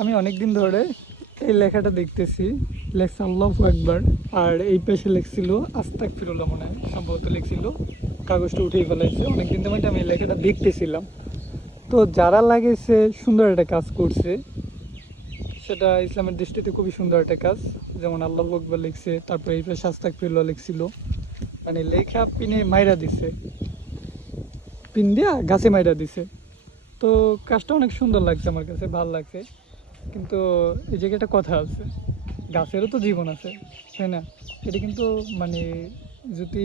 আমি অনেকদিন ধরে এই লেখাটা দেখতেছি, লেখছে আল্লাহু আকবার, আর এই পাশে লেখছিল আস্তাগফিরুল্লাহ, মনে হয় সম্ভবত লেখছিল। কাগজটা উঠেই ফেলাইছে। অনেকদিন ধরে আমি এই লেখাটা দেখতেছিলাম। তো যারা লাগিয়েছে সুন্দর একটা কাজ করছে, সেটা ইসলামের দৃষ্টিতে খুবই সুন্দর একটা কাজ। যেমন আল্লাহু আকবার লিখছে, তারপরে এই পাশে আস্তাগফিরুল্লাহ লিখছিল, মানে লেখা পিনে মাইরা দিছে, পিন দিয়া গাছে মাইরা দিছে। তো কাজটা অনেক সুন্দর লাগছে, আমার কাছে ভালো লাগছে। কিন্তু এই জায়গায় একটা কথা আছে, গাছেরও তো জীবন আছে, তাই না? এটা কিন্তু মানে যদি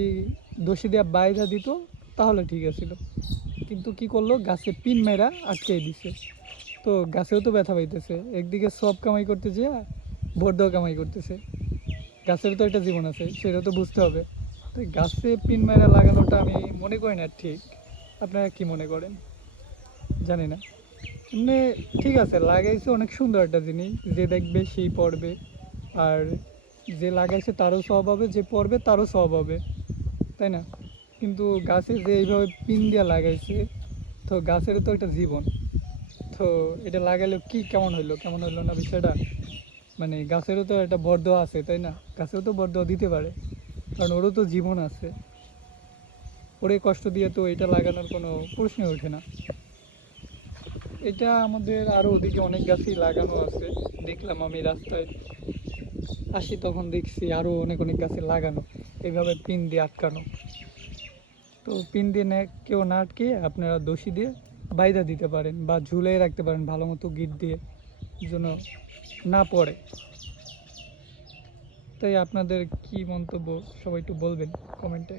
দোষী দিয়া বাইরা দিত তাহলে ঠিক আছিল, কিন্তু কি করলো, গাছে পিন মেরা আটকে দিছে। তো গাছেও তো ব্যথা পাইতেছে, একদিকে সব কামাই করতে যেয়ে ভোট দেওয়া কামাই করতেছে। গাছের তো একটা জীবন আছে, সেটা তো বুঝতে হবে। তো গাছে পিন মেরা লাগানোটা আমি মনে করি না ঠিক। আপনারা কি মনে করেন জানি না। এমনি ঠিক আছে, লাগাইছে অনেক সুন্দর একটা জিনিস, যে দেখবে সেই পড়বে। আর যে লাগাইছে তারও সওয়াব হবে, যে পড়বে তারও সওয়াব হবে, তাই না? কিন্তু গাছে যে এইভাবে পিন দিয়ে লাগাইছে, তো গাছেরও তো একটা জীবন। তো এটা লাগাইলে কি কেমন হইলো, কেমন হইলো না বিষয়টা? মানে গাছেরও তো একটা বরদোয়া আছে, তাই না? গাছেও তো বরদোয়া দিতে পারে, কারণ ওরও তো জীবন আছে। ওরে কষ্ট দিয়ে তো এটা লাগানোর কোনো প্রশ্নই ওঠে না। এটা আমাদের আরো ওদিকে অনেক গাছই লাগানো আছে, দেখলাম আমি রাস্তায় আসি তখন দেখছি আরো অনেক অনেক গাছে লাগানো, এইভাবে পিন দিয়ে আটকানো। তো পিন দিয়ে কেউ না আটকে আপনারা দড়ি দিয়ে বাইধা দিতে পারেন বা ঝুলিয়ে রাখতে পারেন ভালো মতো গিট দিয়ে, যেন না পড়ে। তাই আপনাদের কি মন্তব্য সবাই একটু বলবেন কমেন্টে।